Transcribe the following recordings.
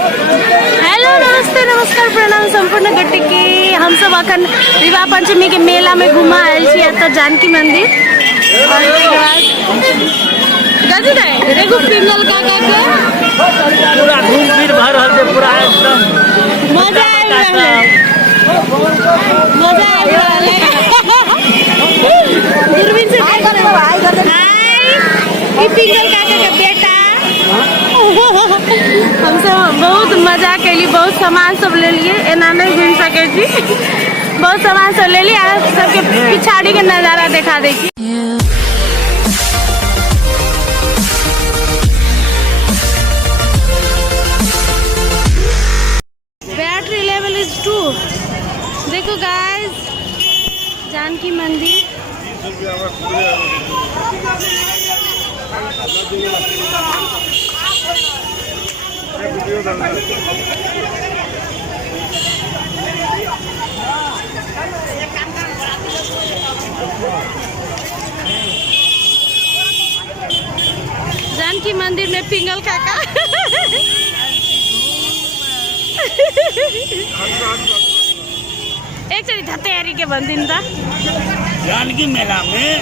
Hello नमस्ते नमस्कार प्रणाम संपूर्ण गट्टी की हम सब अखन विवाह पंचमी के मेला में घुमा आयल छी एत जानकी मंदिर और गजू है रेगु पिंगल काका के पूरा घूम फिर भर रहल छै पूरा एकदम मजा आबि रहल है दूरबीन से देख रहे ई पिंगल काका के बेटा हम सब बहुत मजा कैली बहुत सामान सब ले लिए एना नहीं घूम सके छी बहुत सामान सब ले लिए सबके पिछाड़ी के नजारा दिखा दे छी। Battery level is 2। देखो गाइस जानकी मंदिर जानकी मंदिर में पिंगल काका एक चली धतेरी के बंदिन था जानकी मेला में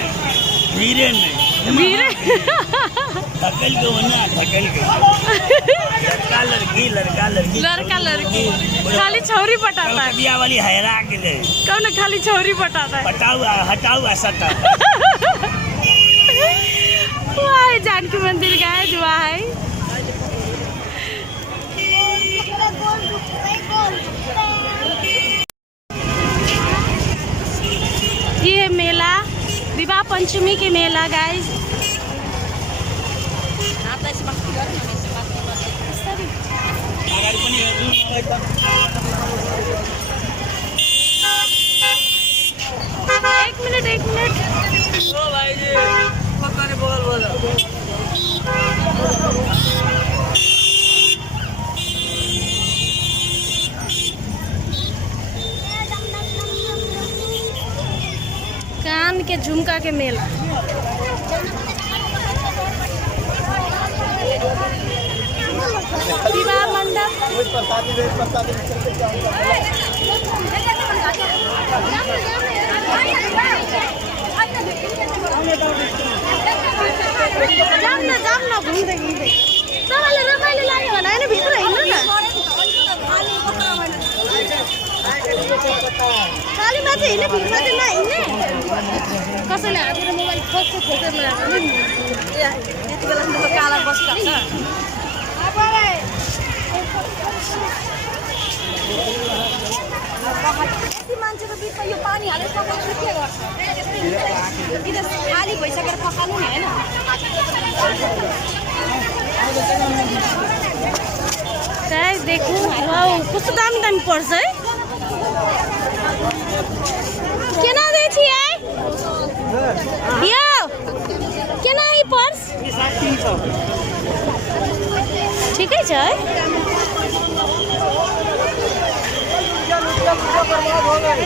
धीरे नहीं धीरे धकेल के बना धकेल के लड़का लड़की खाली छौरी पटाता है बिया वाली हैरा के ले कौन खाली छौरी पटाता है हटाऊ सटा वाह जानकी मंदिर का है जुआ है ये है मेला विवाह पंचमी के मेला गाइस एक मिनट ओ भाई जी पता नहीं बोल कान के झुमका के मेला विवाह मंडप जाम न घुम्दै तपाईँले रमाइलो लाग्यो भने होइन भित्र हिँड्नु न खाली मात्र हिँड्ने भिड मात्रै नहिँड्ने कसैले हातेर मोबाइल खोजेर यति बेला काला बस्छ मान्छेको बिचमा यो पानी हालेर पकाउनु के गर्छ कि त खाली भइसकेर पकाउनु नि होइन गाइस देखो वाउ कस्तो दामी दामी पर्छ है केना दै छियै यो केना ई पर्स ठिकै छ है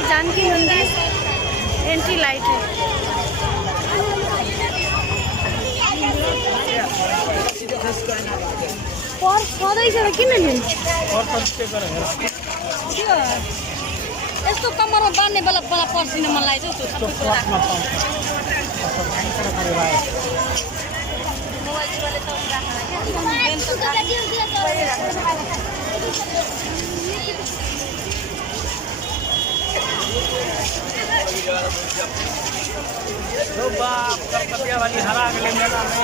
जानकी मंदिर एंट्री लाइट है पर्स सधैँ छ किन नि यस्तो कमरमा बाँध्ने बेला पर्सिन मन लाग्छ कलकतिया वाली हरा गेले मेला में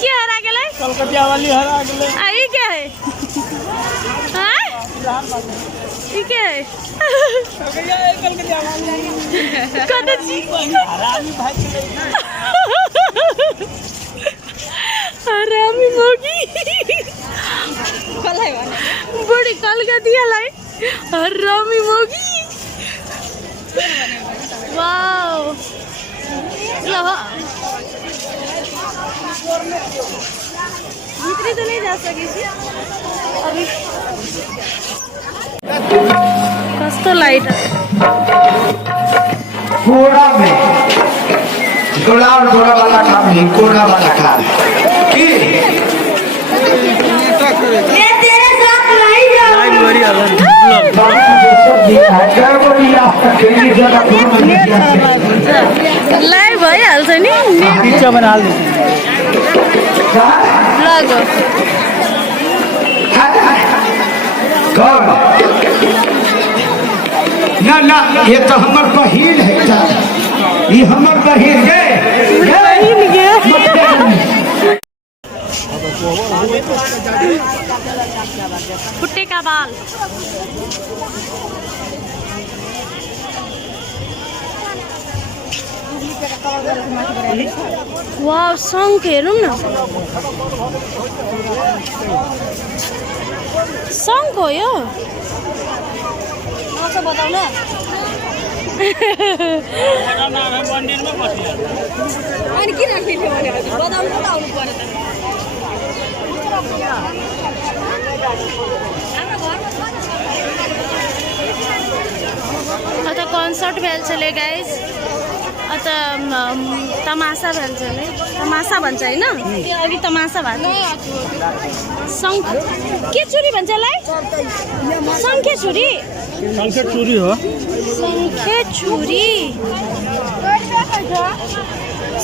क्या हरा गेले कलकतिया वाली हरा गेले आई क्या है हां ये क्या है कलकतिया वाली कत जी हरामी भाग गेले हरामी मोगी कलाई बड़ी कलकतिया लाई हरामी मोगी वाओ भीतरी तो नहीं जा सकी थी अभी कस्तो लाइट कोड़ा में गोला वाला काम है कोड़ा वाला काम की ये तेरे साथ वीडियो बना ली ब्लॉग कौन ना ना ये तो हमर बहिन है ये हमर बहिन है भुट्टे का बाल वाह शंख हेरौँ न शंख हो यो बताउन मन्दिरमा बसिया अनि किन खिच्यो भनेर बजाउनु त आउनु पर्यो त आता कॉन्सर्ट भेल छले गाइस आता तमासा भेल छले तमासा भन्छ हैन अघि तमासा भएको शंख के चुरी भन्छ लाई शंखे चुरी संकेत चोरी हो शंखे चुरी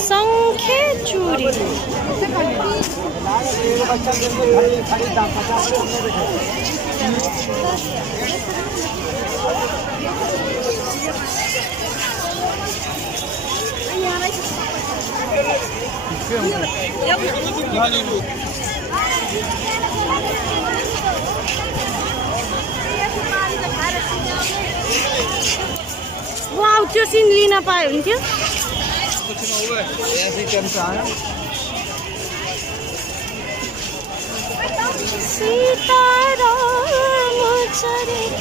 शंखे चुरी वाउ त्यो सिन लिन पाए हुन्थ्यो सीताराम चरित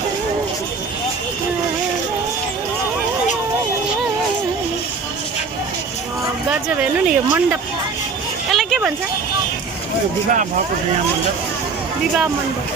गजब हेर्नु नि यो मण्डप यसलाई के भन्छ विवाह भएको यहाँ मन्दिर विवाह मण्डप